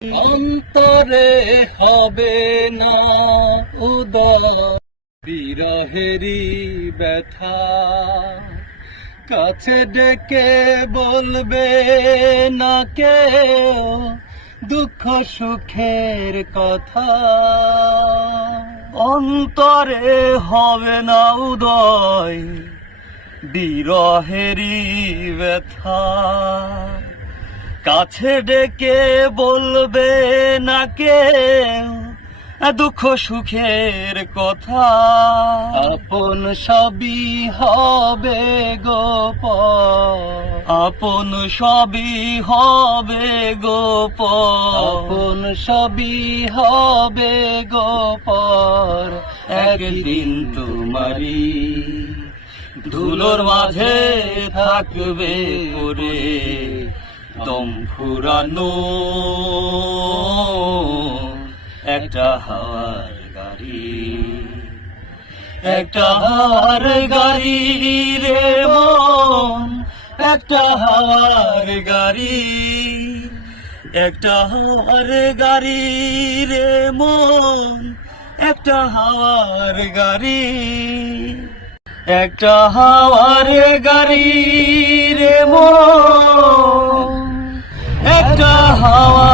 অন্তরে হবে না উদয় বিরহেরই ব্যথা, কাছে ডেকে বলবে না কেউ দুঃখ সুখের কথা। অন্তরে হবে না উদয় বিরহেরই ব্যথা, কাছে ডেকে বলবে না কেউ দুঃখ সুখের কথা। আপন সবই হবে গোপন, আপন সবই হবে গোপন, আপন সবই হবে গোপন। একদিন তোমারই ধুলোর মাঝে থাকবে পড়ে দম ফুরানো একটা হাওয়ার গাড়ি, একটা হাওয়ার গাড়ি রে মন, একটা হাওয়ার গাড়ি, একটা হাওয়ার গাড়ি রে মন, একটা হাওয়ার গাড়ি, একটা হাওয়ার গাড়ি রে মন, একটা হাওয়া